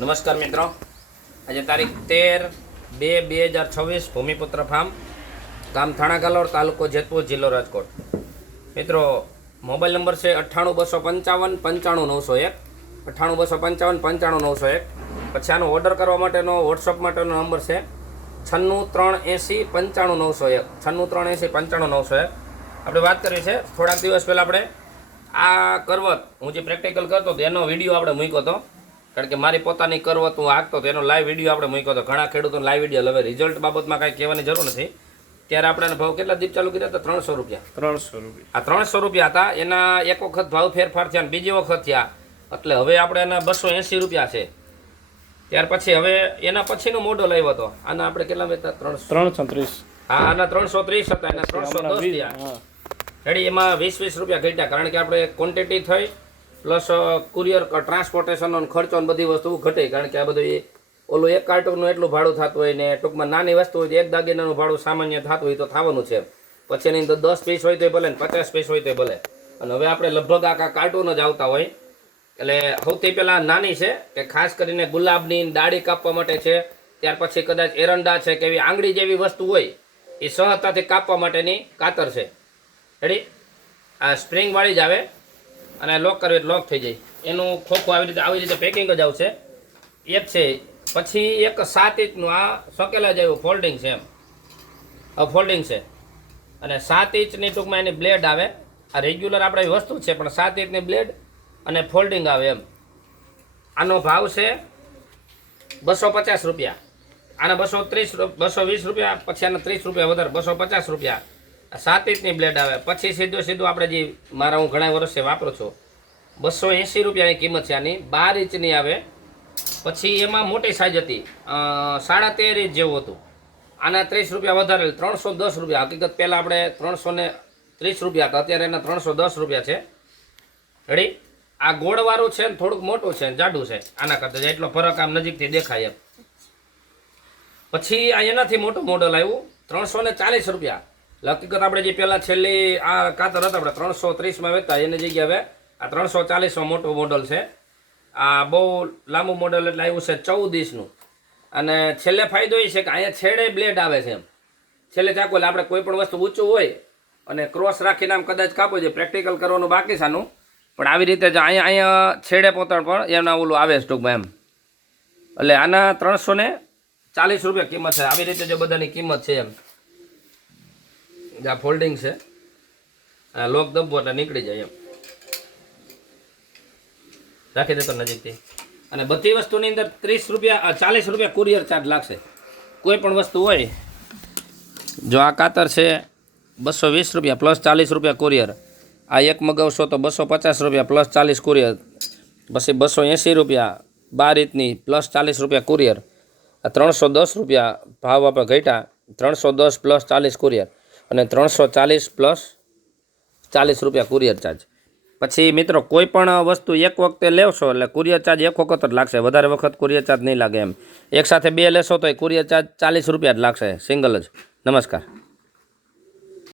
નમસ્કાર મિત્રો, આજે તારીખ 13/2/2026 ભૂમિપુત્ર ફાર્મ, ગામ થાણા તાલુકો જેતપુર, જિલ્લો રાજકોટ. મિત્રો, મોબાઈલ નંબર છે 9825555901, 9825555901. પછી આનો ઓર્ડર કરવા માટેનો વોટ્સઅપ માટેનો નંબર છે 9638095901, 9638095901. આપણે વાત કરવી છે થોડાક દિવસ પહેલાં આપણે આ કરવત હું જે પ્રેક્ટિકલ કરતો હતો એનો વિડીયો આપણે મૂક્યો હતો, કારણ કે મારી પોતાની કરવત હું હાંકતો હતો એનો લાઈવ વિડીયો આપણે મૂક્યો હતો. ઘણા ખેડૂતોને લાઈવ વિડીયો, હવે રિઝલ્ટ બાબતમાં કાંઈ કહેવાની જરૂર નથી. ત્યારે આપણે ભાવ કેટલા દીપ ચાલુ કર્યા હતા? 300 રૂપિયા. 300 રૂપિયા. આ 300 રૂપિયા હતા. એના એક વખત ભાવ ફેરફાર થયા અને બીજી વખત થયા, એટલે હવે આપણે એના 280 રૂપિયા છે. ત્યાર પછી હવે એના પછીનો મોડલ આવ્યો હતો. આના આપણે કેટલા વેચતા? 330. હા, આના 330 હતા, એના 310 થયા. રેડી. એમાં 20 રૂપિયા ઘટ્યા, કારણ કે આપણે ક્વોન્ટિટી થઈ પ્લસ કુરિયર ટ્રાન્સપોર્ટેશનનો ખર્ચો અને બધી વસ્તુ ઘટે, કારણ કે આ બધું ઓલું એક કાર્ટૂનનું એટલું ભાડું થતું હોય ને ટૂંકમાં નાની વસ્તુ હોય તો એક દાગીનાનું ભાડું સામાન્ય થતું હોય તો થવાનું છે. પછી એની અંદર 10 પીસ હોય તો ભલે ને 50 પીસ હોય તો ભલે. અને હવે આપણે લગભગ આખા કાર્ટૂન જ આવતા હોય. એટલે સૌથી પહેલાં નાની છે કે ખાસ કરીને ગુલાબની ડાળી કાપવા માટે છે. ત્યાર પછી કદાચ એરંડા છે કે એવી આંગળી જેવી વસ્તુ હોય એ સહજતાથી કાપવા માટેની કાતર છે. રેડી. આ સ્પ્રિંગવાળી જ આવે અને લોક કરવી એટલે લોક થઈ જાય. એનું ખોખું આવી રીતે પેકિંગ જ આવશે. એક છે. પછી એક 7 ઇંચનું આ સકેલા જેવું ફોલ્ડિંગ છે, એમ ફોલ્ડિંગ છે. અને 7 ઇંચની ટૂંકમાં એની બ્લેડ આવે. આ રેગ્યુલર આપણે વસ્તુ છે પણ 7 ઇંચની બ્લેડ અને ફોલ્ડિંગ આવે એમ. આનો ભાવ છે 250 રૂપિયા. આના 220 રૂપિયા, પછી આના 30 રૂપિયા વધારે, 250 રૂપિયા. 7 ઇંચની બ્લેડ આવે. પછી સીધું આપણે જે હું ઘણા વર્ષથી વાપરું છું, 280 રૂપિયાની કિંમત છે આની. 12 ઇંચની આવે. પછી એમાં મોટી સાઈઝ હતી, 13.5 ઇંચ જેવું હતું. આના 30 રૂપિયા વધારે, 310 રૂપિયા. હકીકત પહેલાં આપણે 330 રૂપિયા હતા, અત્યારે એના 310 રૂપિયા છે. રેડી. આ ગોળવાળું છે ને થોડુંક મોટું છે, જાડું છે. આના કરતાં એટલો ફરક આમ નજીકથી દેખાય એમ. પછી આ એનાથી મોટું મોડલ આવ્યું 340 રૂપિયા. હકીકત આપણે જે પહેલાં છેલ્લી આ કાતર હતા આપણે 330માં વેચતા, એની જગ્યાએ હવે આ 340માં મોટું મોડલ છે. આ બહુ લાંબુ મોડલ એટલે આવ્યું છે 14 ઇંચનું. અને છેલ્લે ફાયદો એ છે કે અહીંયા છેડે બ્લેડ આવે છે એમ. છેલ્લે ચાકુ એટલે આપણે કોઈ પણ વસ્તુ ઊંચું હોય અને ક્રોસ રાખીને આમ કદાચ કાપો છે, પ્રેક્ટિકલ કરવાનું બાકી છે આનું, પણ આવી રીતે જ અહીંયા છેડે પોતાણ પણ એના ઓલું આવે છે ટૂંકમાં એમ. એટલે આના 340 રૂપિયા કિંમત છે. આવી રીતે જો બધાની કિંમત છે એમ. આ ફોલ્ડિંગ છે, આ લોક દબવો એટલે નીકળી જાય એમ. રાખી દેતો નજીકથી. અને બધી વસ્તુની અંદર 30 રૂપિયા 40 રૂપિયા કુરિયર ચાર્જ લાગશે. કોઈ પણ વસ્તુ હોય, જો આ કાતર છે 220 રૂપિયા પ્લસ 40 રૂપિયા કુરિયર. આ એક મગાવશો તો 250 રૂપિયા પ્લસ 40 કુરિયર. પછી 280 રૂપિયા 12 ઇંચની પ્લસ 40 રૂપિયા કુરિયર. આ 310 રૂપિયા ભાવ આપણે ઘટ્યા. 310 પ્લસ 40 કુરિયર અને 340 પ્લસ 40 રૂપિયા કુરિયર ચાર્જ. પછી મિત્રો કોઈ પણ વસ્તુ એક વખતે લેવશો એટલે કુરિયર ચાર્જ એક વખત જ લાગશે, વધારે વખત કુરિયર ચાર્જ નહીં લાગે એમ. એક સાથે 2 લેશો તો કુરિયર ચાર્જ 40 રૂપિયા જ લાગશે, સિંગલ જ. નમસ્કાર.